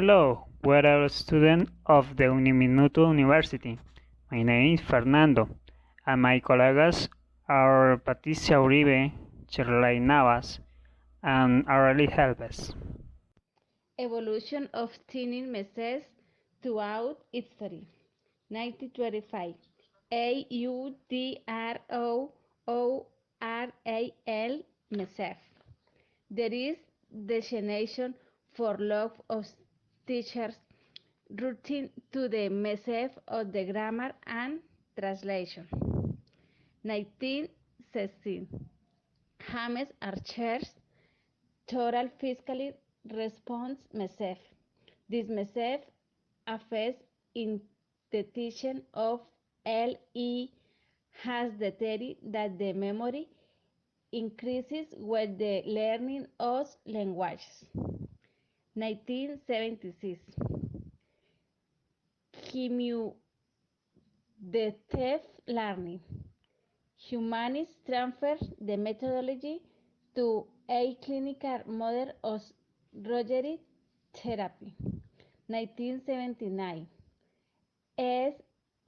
Hello, we're a student of the Uniminuto University. My name is Fernando, and my colleagues are Patricia Uribe, Shirley Navas, and Arely Helves. Evolution of thinning messes throughout history. 1925. AUDROORAL MESEF. There is designation for love of teachers routine to the MESEF of the grammar and translation. 1916. James Archer's Total Fiscally Response MESEF. This MESEF affects in the teaching of LE has the theory that the memory increases with the learning of languages. 1976. Cumulative learning. Humanists transfer the methodology to a clinical model of Rogeri therapy. 1979.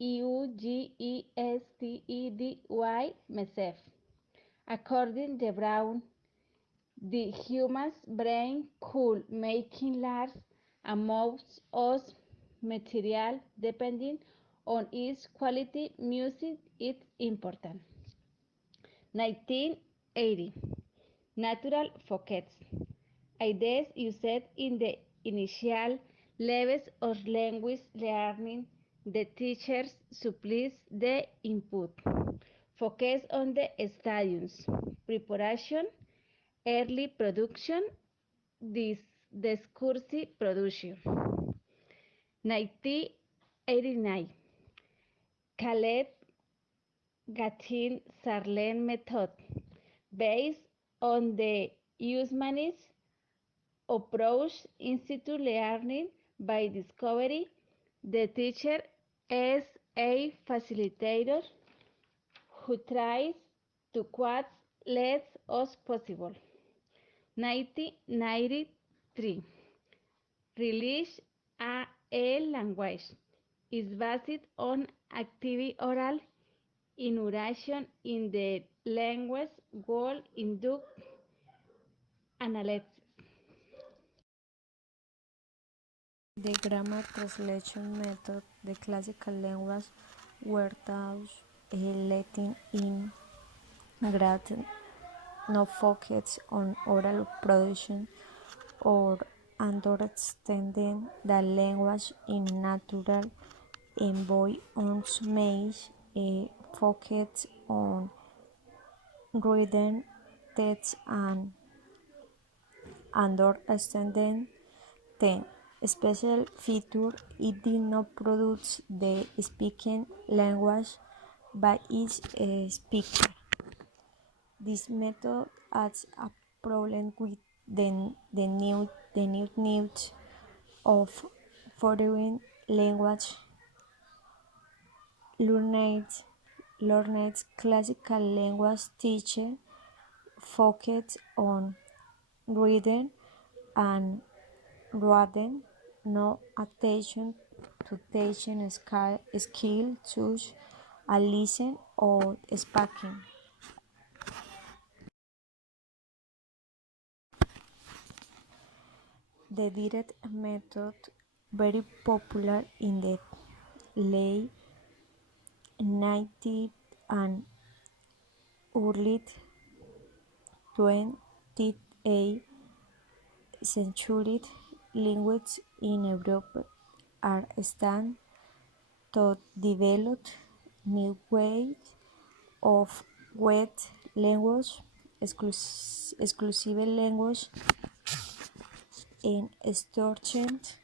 SEUGESTEDY MESEF. According to Brown, the human brain could make large amounts of material depending on its quality. Music is important. 1980. Natural focus. Ideas used in the initial levels of language learning. The teacher supplies the input. Focus on the stadiums. Preparation, early production, discursive production. 1989. Caleb Gattin Sarlen method, based on the humanist approach institute learning by discovery. The teacher is a facilitator who tries to quote less as possible. 1993. Release a language is based on active oral inauguration in the language world induced analysis. The grammar translation method, the classical language were thus letting in grade no focus on oral production or understanding the language in natural environments makes a focus on reading text and understanding the special feature. It did not produce the speaking language by its speaker. This method adds a problem with the new needs of foreign language learners. Classical language teaching focus on reading and writing, no attention to teaching skill such as listening or speaking. The direct method, very popular in the late 19th and early 20th century, languages in Europe are starting to develop new ways of wet language, exclusive language, and structured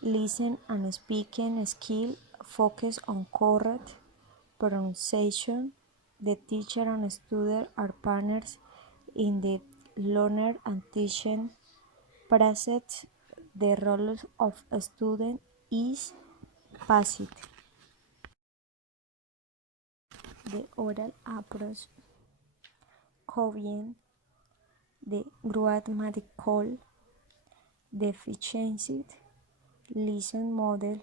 listening and speaking skill focus on correct pronunciation. The teacher and student are partners in the learner and teaching process. The role of a student is passive. The oral approach combines the grammatical, deficiency, lesson model,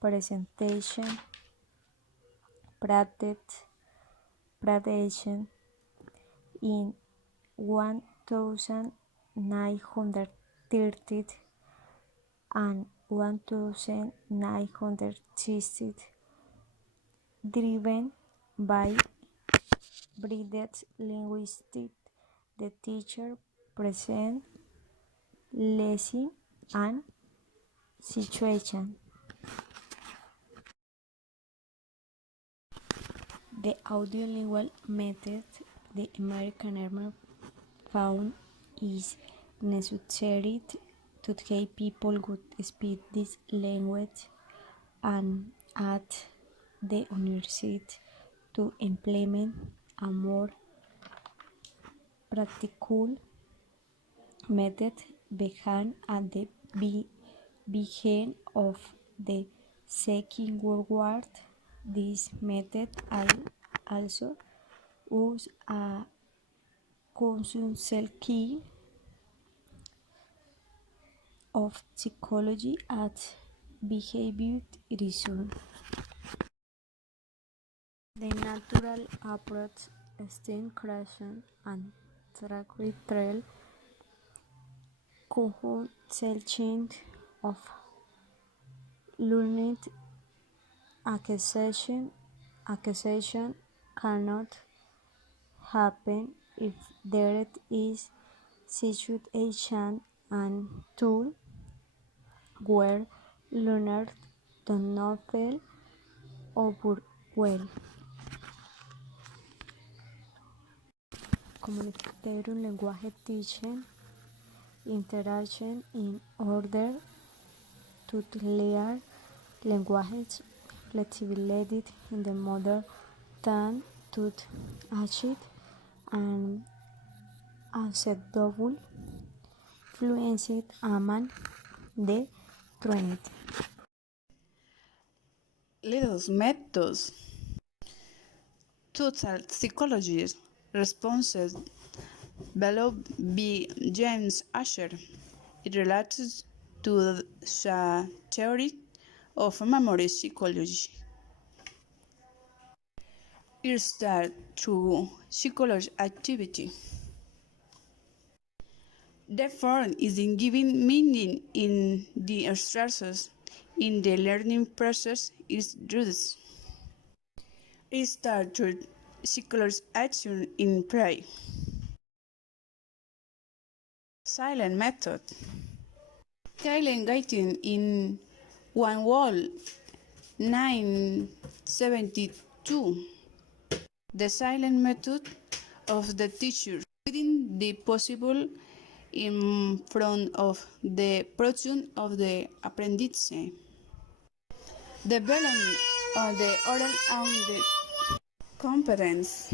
presentation, predation in 1930 and 1960, driven by Bridget's linguistics. The teacher presents lesson and situation. The audiolingual method the American Army found is necessary to help people who speak this language, and at the university to implement a more practical method began at the beginning of the Second World War. This method also used a consultant key of psychology and behavior research. The natural approach, STEM creation and trajectory trail, consulting of learning acquisition cannot happen if there is situation and tool where learners do not feel overwhelmed. Communicator language teaching interaction in order to learn language flexibility in the mother tongue to achieve an acceptable fluency among the trained. Little's methods. Total psychology responses developed by James Asher. It relates to the theory of memory psychology. It starts through psychological activity. The form is in giving meaning in the stresses in the learning process is roots. It starts through psychological action in play. Silent method. Silent writing in one wall, 972. The silent method of the teacher, reading the possible in front of the production of the apprentice. Development of the oral and the competence.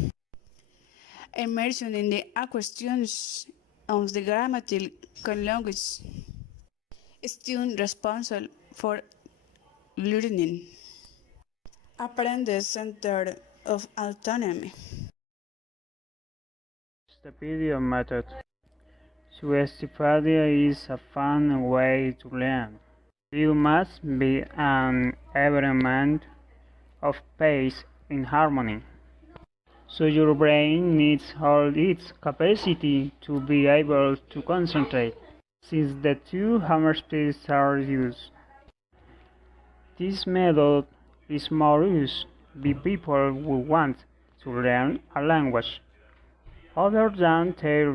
Immersion in the questions of the grammatical language. Student responsible for learning. Apprentice center of autonomy. Wikipedia method. Wikipedia is a fun way to learn. You must be an environment of pace in harmony. So your brain needs all its capacity to be able to concentrate, since the two hemispheres are used. This method is more used by people who want to learn a language other than their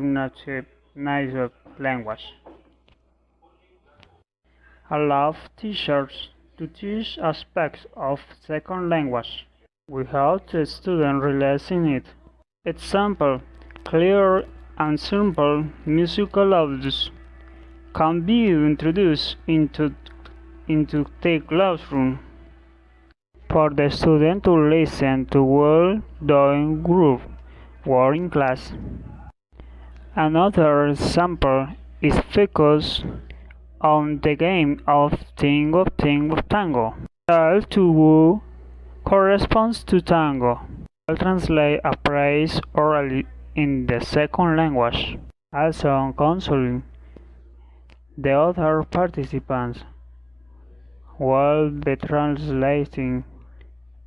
native language. Allow teachers to teach aspects of second language without the student realizing it. Example: clear and simple musical audios can be introduced into the classroom for the student to listen to well-done group work in class. Another example is focus on the game of Tango Tango. Child to woo corresponds to tango. I'll translate a phrase orally in the second language. Also on counseling, The other participants, while the translating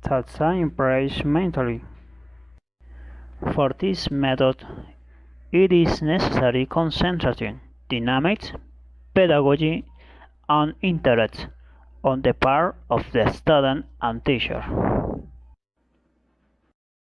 taxa impress mentally. For this method, it is necessary concentration, dynamics, pedagogy, and interest on the part of the student and teacher.